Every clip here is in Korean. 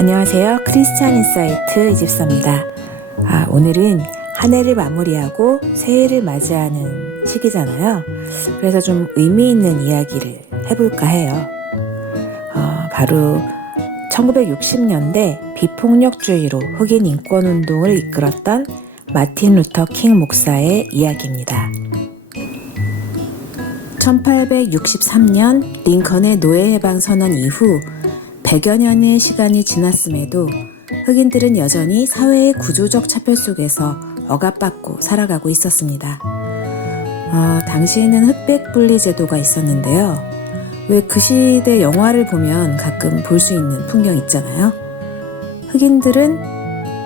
안녕하세요. 크리스찬 인사이트 이집사입니다. 오늘은 한 해를 마무리하고 새해를 맞이하는 시기잖아요. 그래서 좀 의미 있는 이야기를 해볼까 해요. 바로 1960년대 비폭력주의로 흑인 인권운동을 이끌었던 마틴 루터 킹 목사의 이야기입니다. 1863년 링컨의 노예해방선언 이후 100여 년의 시간이 지났음에도 흑인들은 여전히 사회의 구조적 차별 속에서 억압받고 살아가고 있었습니다. 당시에는 흑백 분리 제도가 있었는데요. 왜 그 시대 영화를 보면 가끔 볼 수 있는 풍경 있잖아요. 흑인들은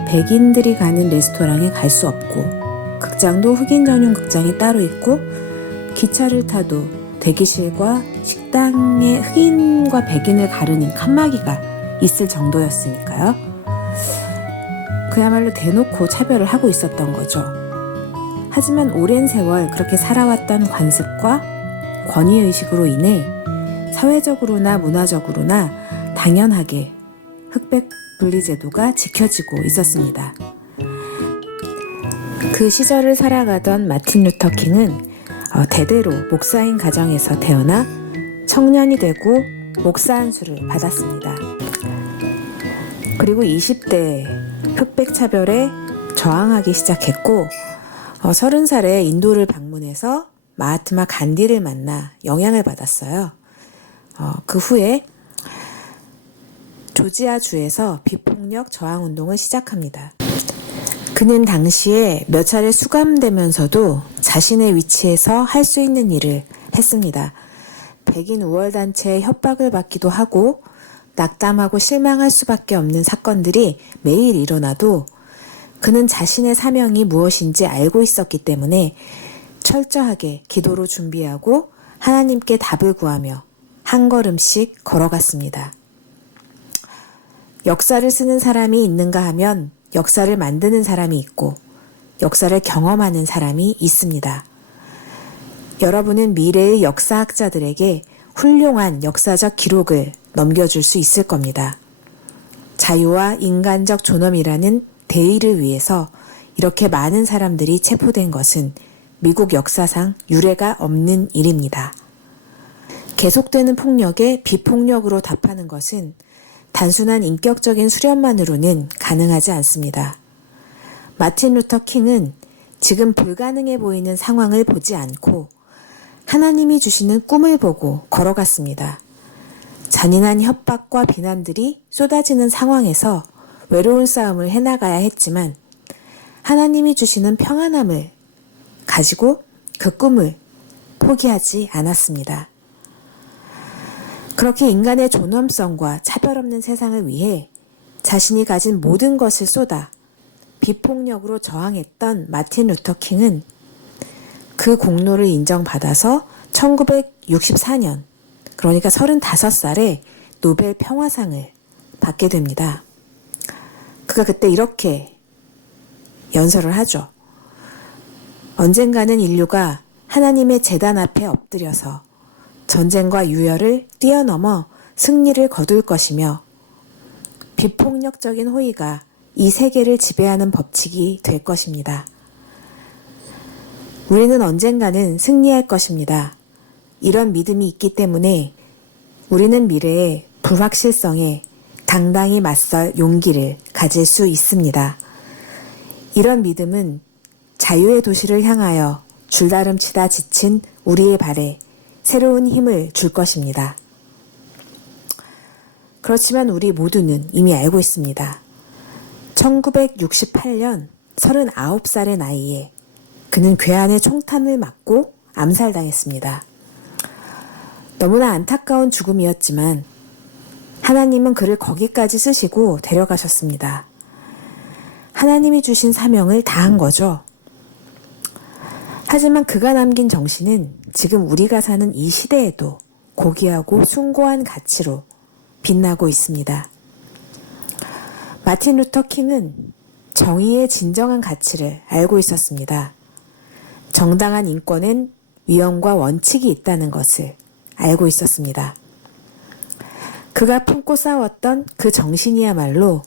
백인들이 가는 레스토랑에 갈 수 없고, 극장도 흑인 전용 극장이 따로 있고, 기차를 타도 대기실과 식당에 흑인과 백인을 가르는 칸막이가 있을 정도였으니까요. 그야말로 대놓고 차별을 하고 있었던 거죠. 하지만 오랜 세월 그렇게 살아왔던 관습과 권위의식으로 인해 사회적으로나 문화적으로나 당연하게 흑백 분리제도가 지켜지고 있었습니다. 그 시절을 살아가던 마틴 루터 킹은 대대로 목사인 가정에서 태어나 청년이 되고 목사 안수를 받았습니다. 그리고 20대에 흑백 차별에 저항하기 시작했고 30살에 인도를 방문해서 마하트마 간디를 만나 영향을 받았어요. 그 후에 조지아주에서 비폭력 저항운동을 시작합니다. 그는 당시에 몇 차례 수감되면서도 자신의 위치에서 할 수 있는 일을 했습니다. 백인 우월단체의 협박을 받기도 하고 낙담하고 실망할 수밖에 없는 사건들이 매일 일어나도 그는 자신의 사명이 무엇인지 알고 있었기 때문에 철저하게 기도로 준비하고 하나님께 답을 구하며 한 걸음씩 걸어갔습니다. 역사를 쓰는 사람이 있는가 하면 역사를 만드는 사람이 있고 역사를 경험하는 사람이 있습니다. 여러분은 미래의 역사학자들에게 훌륭한 역사적 기록을 넘겨줄 수 있을 겁니다. 자유와 인간적 존엄이라는 대의를 위해서 이렇게 많은 사람들이 체포된 것은 미국 역사상 유례가 없는 일입니다. 계속되는 폭력에 비폭력으로 답하는 것은 단순한 인격적인 수련만으로는 가능하지 않습니다. 마틴 루터 킹은 지금 불가능해 보이는 상황을 보지 않고 하나님이 주시는 꿈을 보고 걸어갔습니다. 잔인한 협박과 비난들이 쏟아지는 상황에서 외로운 싸움을 해나가야 했지만 하나님이 주시는 평안함을 가지고 그 꿈을 포기하지 않았습니다. 그렇게 인간의 존엄성과 차별 없는 세상을 위해 자신이 가진 모든 것을 쏟아 비폭력으로 저항했던 마틴 루터 킹은 그 공로를 인정받아서 1964년, 그러니까 35살에 노벨 평화상을 받게 됩니다. 그가 그때 이렇게 연설을 하죠. 언젠가는 인류가 하나님의 제단 앞에 엎드려서 전쟁과 유혈을 뛰어넘어 승리를 거둘 것이며 비폭력적인 호의가 이 세계를 지배하는 법칙이 될 것입니다. 우리는 언젠가는 승리할 것입니다. 이런 믿음이 있기 때문에 우리는 미래의 불확실성에 당당히 맞설 용기를 가질 수 있습니다. 이런 믿음은 자유의 도시를 향하여 줄다름치다 지친 우리의 발에 새로운 힘을 줄 것입니다. 그렇지만 우리 모두는 이미 알고 있습니다. 1968년 39살의 나이에 그는 괴한의 총탄을 맞고 암살당했습니다. 너무나 안타까운 죽음이었지만 하나님은 그를 거기까지 쓰시고 데려가셨습니다. 하나님이 주신 사명을 다한 거죠. 하지만 그가 남긴 정신은 지금 우리가 사는 이 시대에도 고귀하고 숭고한 가치로 빛나고 있습니다. 마틴 루터 킹은 정의의 진정한 가치를 알고 있었습니다. 정당한 인권엔 위험과 원칙이 있다는 것을 알고 있었습니다. 그가 품고 싸웠던 그 정신이야말로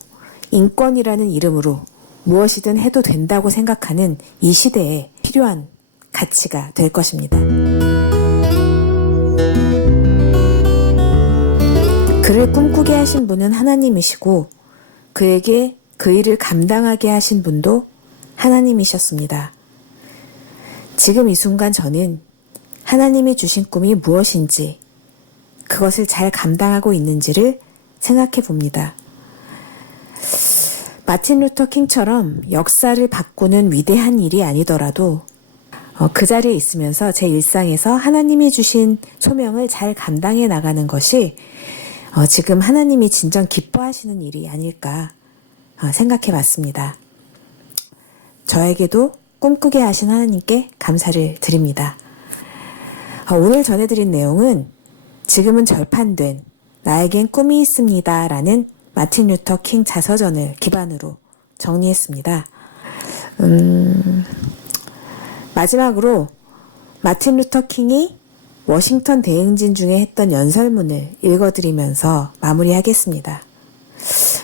인권이라는 이름으로 무엇이든 해도 된다고 생각하는 이 시대에 필요한 가치가 될 것입니다. 그를 꿈꾸게 하신 분은 하나님이시고 그에게 그 일을 감당하게 하신 분도 하나님이셨습니다. 지금 이 순간 저는 하나님이 주신 꿈이 무엇인지 그것을 잘 감당하고 있는지를 생각해 봅니다. 마틴 루터 킹처럼 역사를 바꾸는 위대한 일이 아니더라도 그 자리에 있으면서 제 일상에서 하나님이 주신 소명을 잘 감당해 나가는 것이 지금 하나님이 진정 기뻐하시는 일이 아닐까 생각해 봤습니다. 저에게도 꿈꾸게 하신 하나님께 감사를 드립니다. 오늘 전해드린 내용은 지금은 절판된 나에겐 꿈이 있습니다 라는 마틴 루터 킹 자서전을 기반으로 정리했습니다. 마지막으로 마틴 루터 킹이 워싱턴 대행진 중에 했던 연설문을 읽어드리면서 마무리하겠습니다.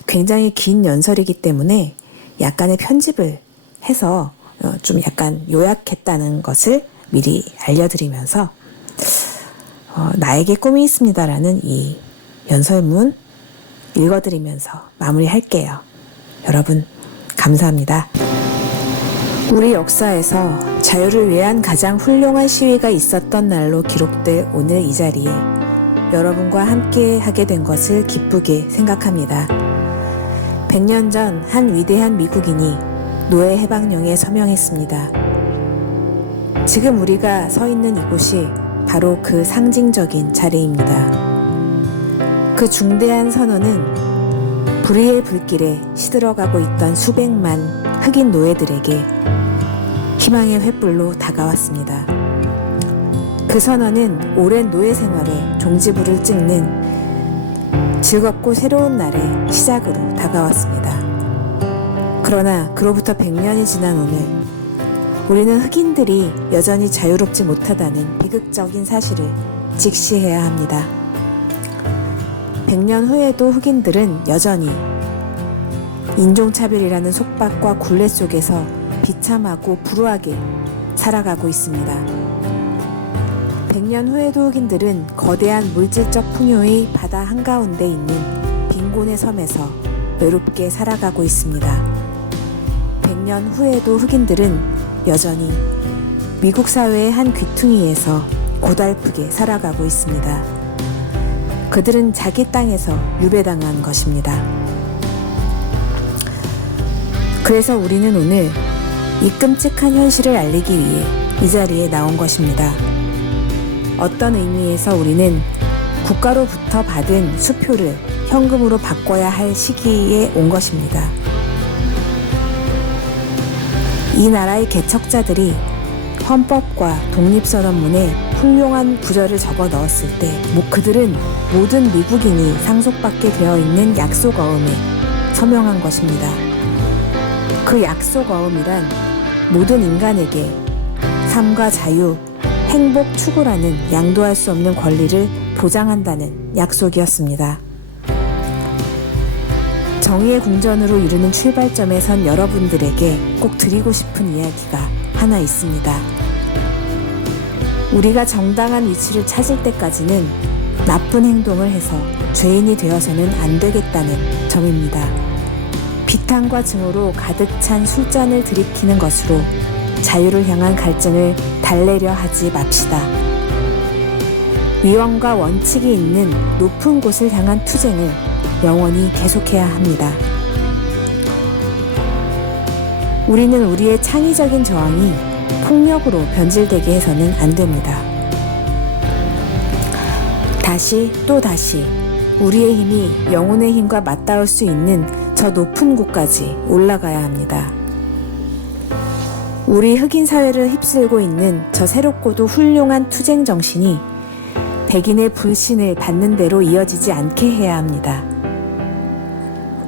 굉장히 긴 연설이기 때문에 약간의 편집을 해서 좀 약간 요약했다는 것을 미리 알려드리면서 나에게 꿈이 있습니다라는 이 연설문 읽어드리면서 마무리할게요. 여러분 감사합니다. 우리 역사에서 자유를 위한 가장 훌륭한 시위가 있었던 날로 기록될 오늘 이 자리에 여러분과 함께 하게 된 것을 기쁘게 생각합니다. 100년 전 한 위대한 미국인이 노예 해방령에 서명했습니다. 지금 우리가 서 있는 이곳이 바로 그 상징적인 자리입니다. 그 중대한 선언은 불의의 불길에 시들어가고 있던 수백만 흑인 노예들에게 희망의 횃불로 다가왔습니다. 그 선언은 오랜 노예 생활에 종지부를 찍는 즐겁고 새로운 날의 시작으로 다가왔습니다. 그러나 그로부터 100년이 지난 오늘 우리는 흑인들이 여전히 자유롭지 못하다는 비극적인 사실을 직시해야 합니다. 100년 후에도 흑인들은 여전히 인종차별이라는 속박과 굴레 속에서 비참하고 불우하게 살아가고 있습니다. 100년 후에도 흑인들은 거대한 물질적 풍요의 바다 한가운데 있는 빈곤의 섬에서 외롭게 살아가고 있습니다. 100년 후에도 흑인들은 여전히 미국 사회의 한 귀퉁이에서 고달프게 살아가고 있습니다. 그들은 자기 땅에서 유배당한 것입니다. 그래서 우리는 오늘 이 끔찍한 현실을 알리기 위해 이 자리에 나온 것입니다. 어떤 의미에서 우리는 국가로부터 받은 수표를 현금으로 바꿔야 할 시기에 온 것입니다. 이 나라의 개척자들이 헌법과 독립선언문에 훌륭한 구절을 적어 넣었을 때 그들은 모든 미국인이 상속받게 되어 있는 약속어음에 서명한 것입니다. 그 약속어음이란 모든 인간에게 삶과 자유, 행복 추구라는 양도할 수 없는 권리를 보장한다는 약속이었습니다. 정의의 궁전으로 이르는 출발점에 선 여러분들에게 꼭 드리고 싶은 이야기가 하나 있습니다. 우리가 정당한 위치를 찾을 때까지는 나쁜 행동을 해서 죄인이 되어서는 안 되겠다는 점입니다. 비탄과 증오로 가득 찬 술잔을 들이키는 것으로 자유를 향한 갈증을 달래려 하지 맙시다. 위원과 원칙이 있는 높은 곳을 향한 투쟁을 영원히 계속해야 합니다. 우리는 우리의 창의적인 저항이 폭력으로 변질되게 해서는 안 됩니다. 다시 또 다시 우리의 힘이 영혼의 힘과 맞닿을 수 있는 저 높은 곳까지 올라가야 합니다. 우리 흑인 사회를 휩쓸고 있는 저 새롭고도 훌륭한 투쟁 정신이 백인의 불신을 받는 대로 이어지지 않게 해야 합니다.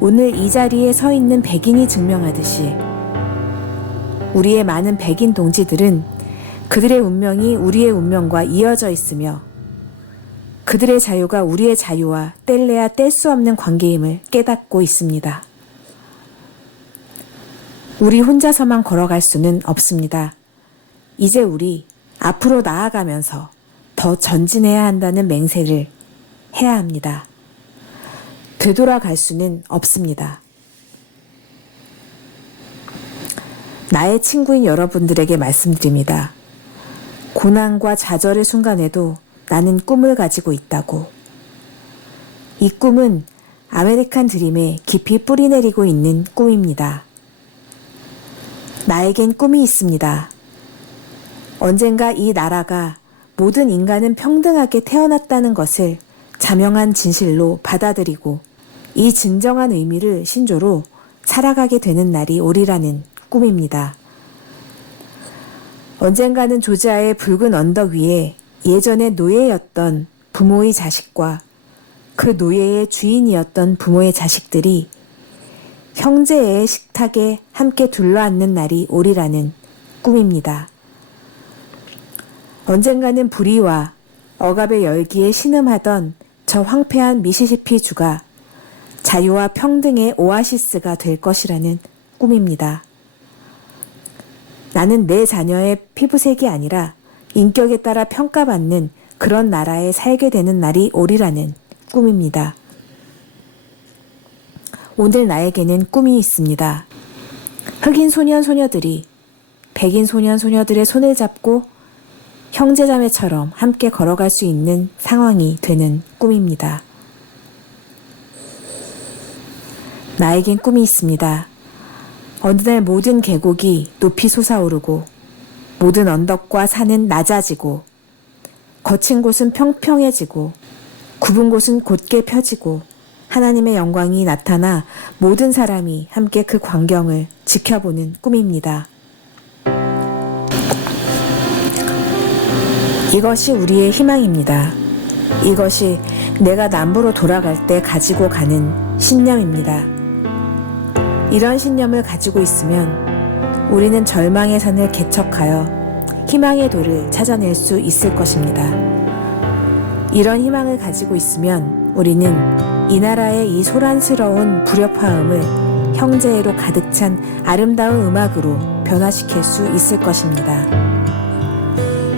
오늘 이 자리에 서 있는 백인이 증명하듯이 우리의 많은 백인 동지들은 그들의 운명이 우리의 운명과 이어져 있으며 그들의 자유가 우리의 자유와 뗄래야 뗄 수 없는 관계임을 깨닫고 있습니다. 우리 혼자서만 걸어갈 수는 없습니다. 이제 우리 앞으로 나아가면서 더 전진해야 한다는 맹세를 해야 합니다. 되돌아갈 수는 없습니다. 나의 친구인 여러분들에게 말씀드립니다. 고난과 좌절의 순간에도 나는 꿈을 가지고 있다고. 이 꿈은 아메리칸 드림에 깊이 뿌리내리고 있는 꿈입니다. 나에겐 꿈이 있습니다. 언젠가 이 나라가 모든 인간은 평등하게 태어났다는 것을 자명한 진실로 받아들이고 이 진정한 의미를 신조로 살아가게 되는 날이 오리라는 꿈입니다. 언젠가는 조지아의 붉은 언덕 위에 예전에 노예였던 부모의 자식과 그 노예의 주인이었던 부모의 자식들이 형제의 식탁에 함께 둘러앉는 날이 오리라는 꿈입니다. 언젠가는 불의와 억압의 열기에 신음하던 저 황폐한 미시시피 주가 자유와 평등의 오아시스가 될 것이라는 꿈입니다. 나는 내 자녀의 피부색이 아니라 인격에 따라 평가받는 그런 나라에 살게 되는 날이 오리라는 꿈입니다. 오늘 나에게는 꿈이 있습니다. 흑인 소년 소녀들이 백인 소년 소녀들의 손을 잡고 형제자매처럼 함께 걸어갈 수 있는 상황이 되는 꿈입니다. 나에겐 꿈이 있습니다. 어느 날 모든 계곡이 높이 솟아오르고 모든 언덕과 산은 낮아지고 거친 곳은 평평해지고 굽은 곳은 곧게 펴지고 하나님의 영광이 나타나 모든 사람이 함께 그 광경을 지켜보는 꿈입니다. 이것이 우리의 희망입니다. 이것이 내가 남부로 돌아갈 때 가지고 가는 신념입니다. 이런 신념을 가지고 있으면 우리는 절망의 산을 개척하여 희망의 도를 찾아낼 수 있을 것입니다. 이런 희망을 가지고 있으면 우리는 이 나라의 이 소란스러운 불협화음을 형제애로 가득 찬 아름다운 음악으로 변화시킬 수 있을 것입니다.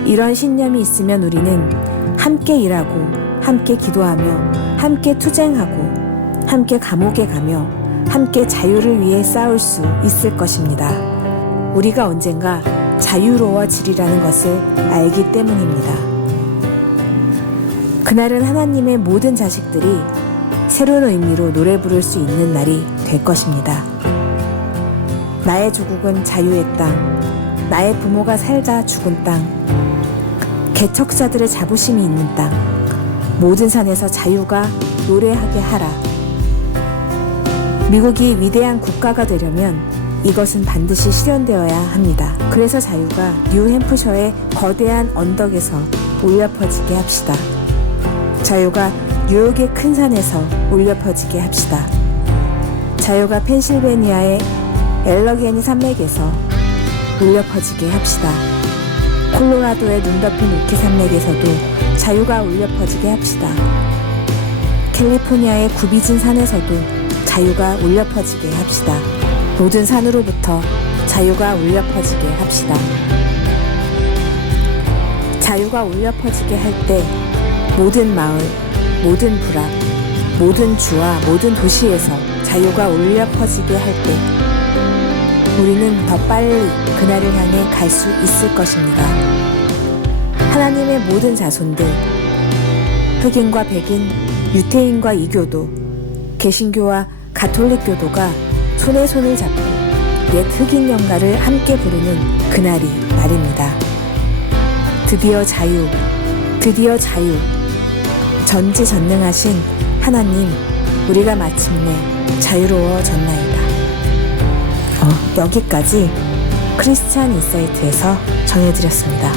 이런 신념이 있으면 우리는 함께 일하고 함께 기도하며 함께 투쟁하고 함께 감옥에 가며 함께 자유를 위해 싸울 수 있을 것입니다. 우리가 언젠가 자유로워지리라는 것을 알기 때문입니다. 그날은 하나님의 모든 자식들이 새로운 의미로 노래 부를 수 있는 날이 될 것입니다. 나의 조국은 자유의 땅, 나의 부모가 살다 죽은 땅, 개척자들의 자부심이 있는 땅, 모든 산에서 자유가 노래하게 하라. 미국이 위대한 국가가 되려면 이것은 반드시 실현되어야 합니다. 그래서 자유가 뉴햄프셔의 거대한 언덕에서 울려 퍼지게 합시다. 자유가 뉴욕의 큰 산에서 울려 퍼지게 합시다. 자유가 펜실베니아의 엘러게니 산맥에서 울려 퍼지게 합시다. 콜로라도의 눈 덮인 우키 산맥에서도 자유가 울려 퍼지게 합시다. 캘리포니아의 굽이진 산에서도 자유가 울려 퍼지게 합시다. 모든 산으로부터 자유가 울려 퍼지게 합시다. 자유가 울려 퍼지게 할 때 모든 마을, 모든 부락, 모든 주와 모든 도시에서 자유가 울려 퍼지게 할 때 우리는 더 빨리 그날을 향해 갈 수 있을 것입니다. 하나님의 모든 자손들, 흑인과 백인, 유태인과 이교도, 개신교와 가톨릭교도가 손에 손을 잡고 옛 흑인 연가를 함께 부르는 그날이 말입니다. 드디어 자유, 드디어 자유. 전지전능하신 하나님, 우리가 마침내 자유로워졌나이다. 여기까지 크리스찬 인사이트에서 전해드렸습니다.